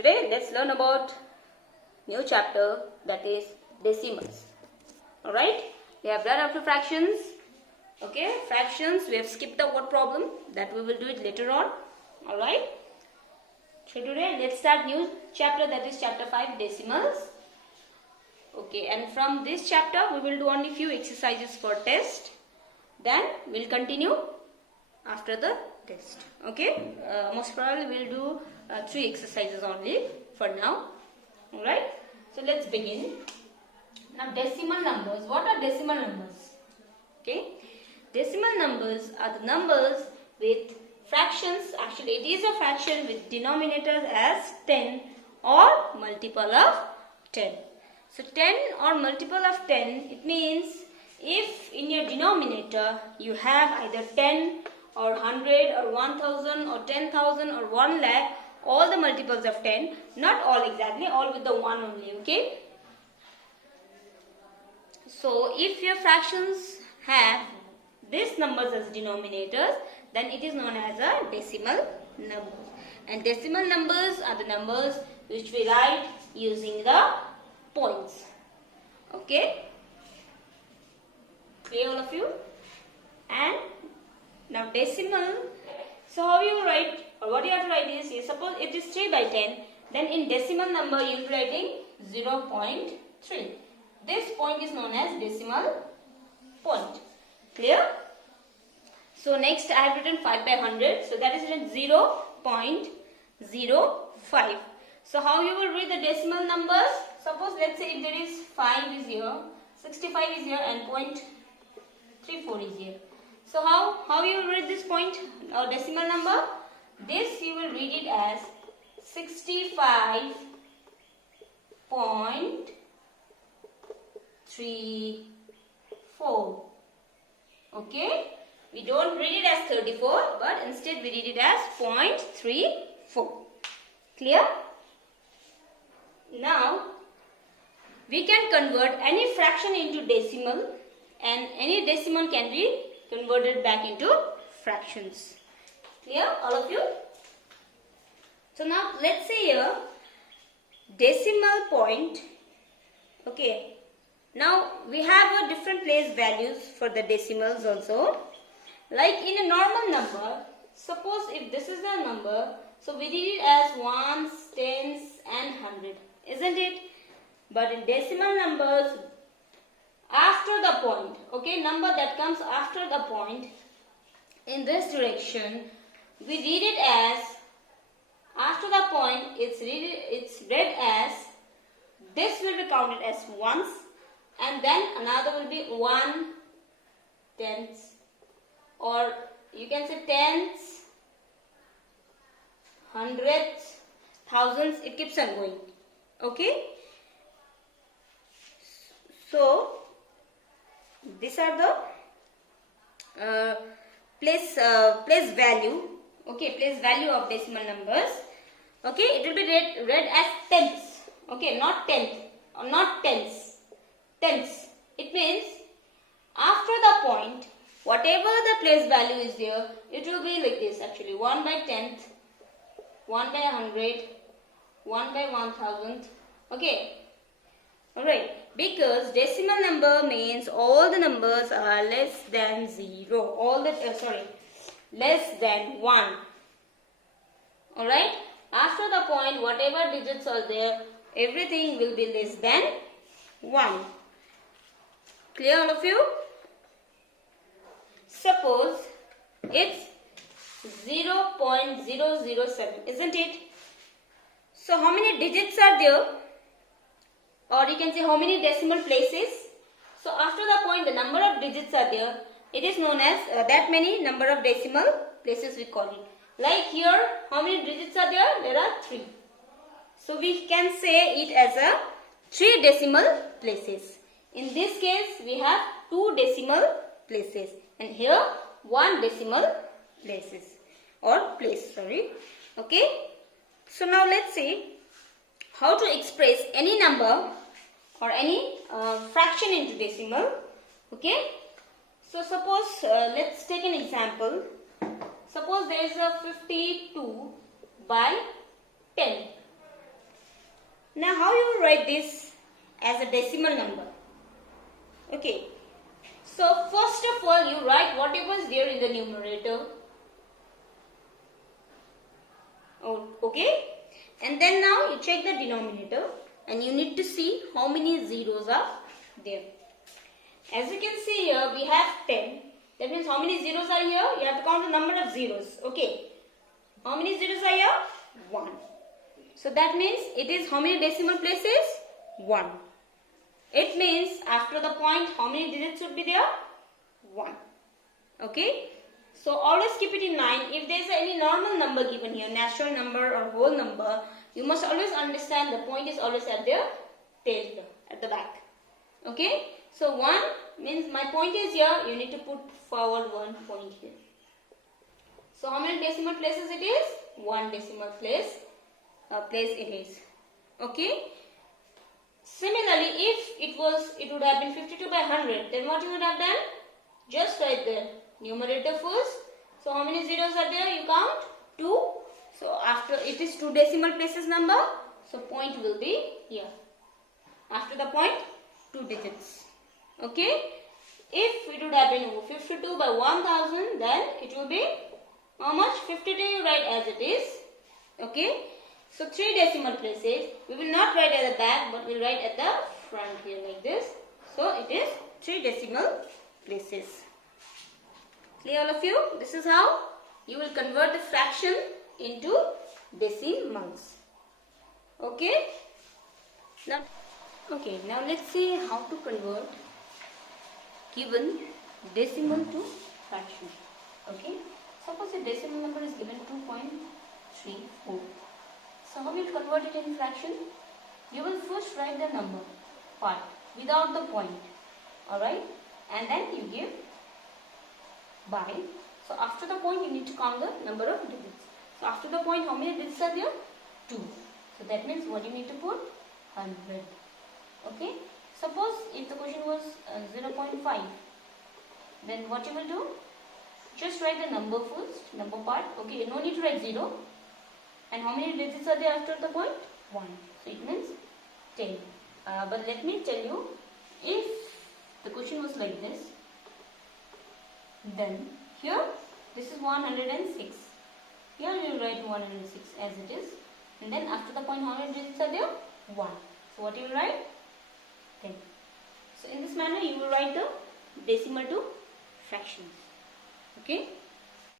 Today let's learn about new chapter, that is decimals. Alright, we have done up to fractions. Okay, fractions, we have skipped the word problem, that we will do it later on. Alright, so today let's start new chapter, that is chapter 5, decimals. Okay, and from this chapter we will do only few exercises for test. Then we'll continue after the test. Okay, most probably we'll do 3 exercises only for now. Alright, so let's begin. Now decimal numbers. What are decimal numbers? Okay, decimal numbers are the numbers with fractions. Actually it is a fraction with denominators as 10 or multiple of 10. So 10 or multiple of 10, it means if in your denominator you have either 10 or 100 or 1000 or 10,000 or 1 lakh, all the multiples of 10, not all exactly, all with the 1 only, okay? So if your fractions have these numbers as denominators, then it is known as a decimal number. And decimal numbers are the numbers which we write using the points. Okay? Clear all of you? And now decimal, so how you write, or what you have to write is, suppose it is 3 by 10, then in decimal number you will be writing 0.3. This point is known as decimal point. Clear? So next I have written 5 by 100, so that is written 0.05. So how you will read the decimal numbers? Suppose let's say if there is 5 is here, 65 is here and 0.34 is here. So how you will read this point or decimal number? This you will read it as 65.34. Okay? We don't read it as 34, but instead we read it as 0.34. Clear? Now, we can convert any fraction into decimal, and any decimal can be converted back into fractions. Clear, all of you? So now let's say here decimal point. Okay, now we have a different place values for the decimals also. Like in a normal number, suppose if this is the number, so we read it as ones, tens and 100, isn't it? But in decimal numbers, after the point, okay, number that comes after the point, in this direction, we read it as, after the point, it's read as, this will be counted as ones, and then another will be 1 tenths, or you can say tenths, hundredths, thousands, it keeps on going. Okay? So, these are the place value. Okay, place value of decimal numbers. Okay, it will be read as tenths. Okay, not tenth or not tenths. Tenths. It means after the point, whatever the place value is there, it will be like this actually. 1 by tenth, 1 by 100, 1 by 1000. Okay. Alright, because decimal number means all the numbers are less than 0. Less than 1. Alright, after the point, whatever digits are there, everything will be less than 1. Clear all of you? Suppose it's 0.007, isn't it? So how many digits are there? Or you can say how many decimal places. So after the point, the number of digits are there. It is known as that many number of decimal places we call it. Like here, how many digits are there? There are 3. So we can say it as a 3 decimal places. In this case, we have 2 decimal places. And here, 1 decimal places. Or place, sorry. Okay. So now let's see how to express any number or any fraction into decimal. Okay. So suppose let's take an example. Suppose there is a 52 by 10. write this as a decimal number. Okay. So first of all, you write whatever is there in the numerator. Oh, okay. And then now you check the denominator and you need to see how many zeros are there. As you can see here, we have 10. That means how many zeros are here? You have to count the number of zeros. Okay. How many zeros are here? 1. So that means it is how many decimal places? 1. It means after the point, how many digits would be there? 1. Okay. So always keep it in mind. If there is any normal number given here, natural number or whole number, you must always understand the point is always at the tail here, at the back. Okay. So 1 means my point is here. You need to put forward 1 point here. So how many decimal places it is? 1 decimal place it is. Okay. Similarly, if it would have been 52 by 100, then what you would have done? Just write the numerator first. So how many zeros are there? You count 2. So after it is 2 decimal places number. So point will be here. After the point, 2 digits. Okay. If it would have been 52 by 1000, then it will be how much? 52 you write as it is. Okay. So 3 decimal places. We will not write at the back, but we will write at the front here like this. So it is 3 decimal places. Clear all of you? This is how you will convert the fraction into decimals. Okay. Now let's see how to convert given decimal to fraction. Okay. Suppose the decimal number is given 2.34. So how will you convert it in fraction? You will first write the number part without the point. Alright. And then you give by. So after the point you need to count the number of digits. So after the point how many digits are there? 2. So that means what you need to put? 100. Okay. Suppose if the question was 0.5. Then what you will do? Just write the number first. Number part. Okay. No need to write 0. And how many digits are there after the point? 1. So it means 10. But let me tell you, if the question was like this, then here this is 106. Here you will write 106 as it is. And then after the point, how many digits are there? 1. So what you will write? 10. So in this manner you will write the decimal to fractions. Okay.